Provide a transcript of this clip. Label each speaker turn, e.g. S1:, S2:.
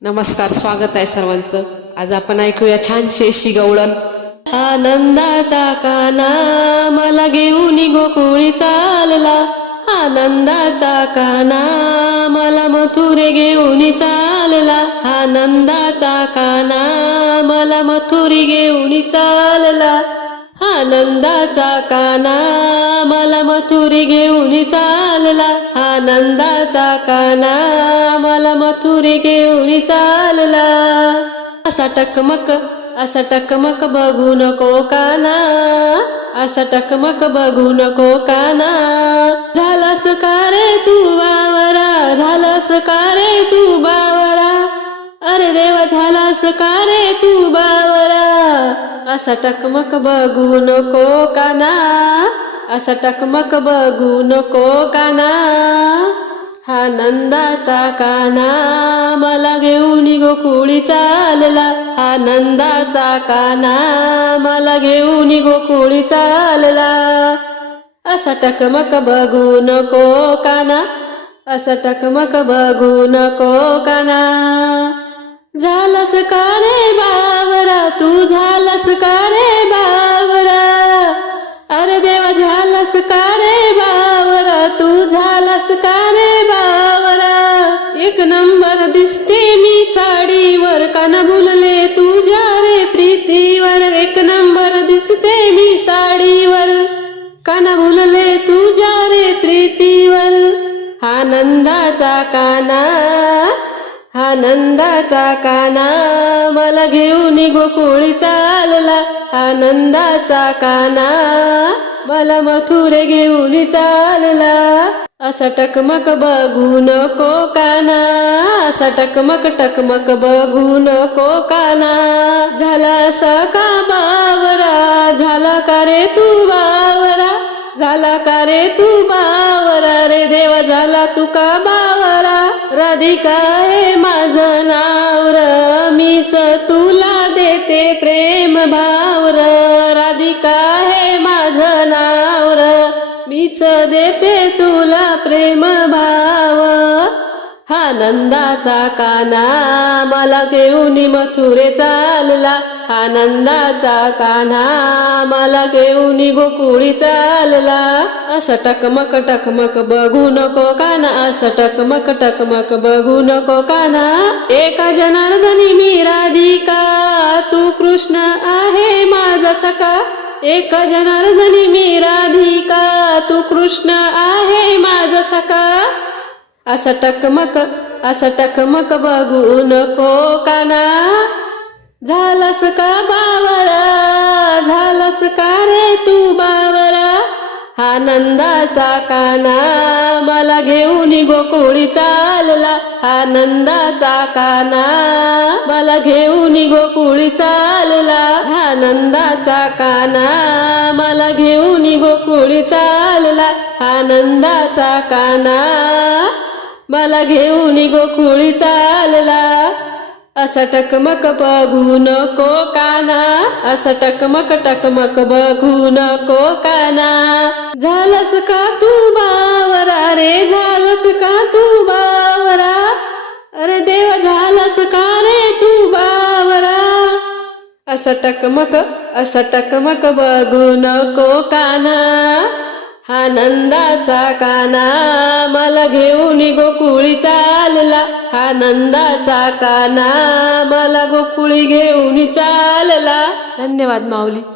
S1: नमस्कार स्वागत आहे सर्वांचं. आज आपण ऐकूया छानशी अशी गवळण.
S2: आनंदाचा काना मला घेऊन गोकुळी चालला. आनंदाचा काना मला मथुरे घेऊन चालला. आनंदाचा काना मला मथुरी घेऊन चालला. आनंदाचा काना मला मथुरी घेऊन चालला. आनंदाचा काना मला मथुरी घेऊन चालला. असा टकमक असा टकमक बघू नको काना. असा टकमक बघू नको काना. झालास का रे तू बावरा झालास का रे तू बावरा? अरे देवा झालास का रे तू बावरा? असा टकमक बघू नको काना. असा टकमक बघू नको काना. हा नंदाचा काना. मला घेऊन गोकुळी चालला. हा नंदाचा काना. मला घेऊन गोकुळी चालला. असा टकमक बघू नको काना. असा टकमक बघू नको काना. झालंस का रे नंबर दिसते मी साडीवर. कान भुलले तुझ्या रे प्रीतीवर. एक नंबर दिसते मी साडीवर. कान भुलले तुझ्या रे प्रीतीवर. आनंदाचा काना. आनंदाचा काना मला घेऊन गोकुळी चालला. आनंदाचा काना मला मथुरे घेऊन चालला. असा टकमक बघू नको काना असा टकमक टकमक बघू नको काना झाला सका बावरा झाला का रे तू बावरा झाला का रे तू बावरा? रे देवा झाला तुका का बावरा राधिका हे माझं नाव र मीच तुला देते प्रेम भाव र राधिका हे माझं नाव र मीच देते तुला प्रेम भाव. हा नंदाचा काना मला घेऊन मथुरे चालला. आनंदाचा कान्हा मला घेऊन गोकुळी चालला. असं टकमक टकमक बघू नको काना असं टकमक टकमक बघू नको काना. एका जनार्दनी मी राधिका तू कृष्ण आहे माझा सका एका जनार्दनी मी राधिका तू कृष्ण आहे माझा सका असं टकमक असं टकमक बघू नको काना झालंस का बावरा? झालंस का रे तू बावरा? आनंदाचा काना मला घेऊन गोकुळी चालला. आनंदाचा काना मला घेऊन गोकुळी चालला. आनंदाचा काना मला घेऊन गोकुळी चालला. आनंदाचा काना मला घेऊन गोकुळी चालला. असं टकमक बघू नको काना. असं टकमक टकमक बघू नको काना. झालंस का तू बावरा रे? झालंस का तू बावरा? अरे देवा झालंस का रे तू बावरा? असं टकमक असं टकमक बघू नको काना. आनंदाचा काना मला घेऊन गोकुळी चालला. आनंदाचा काना मला गोकुळी घेऊन चालला. धन्यवाद माऊली.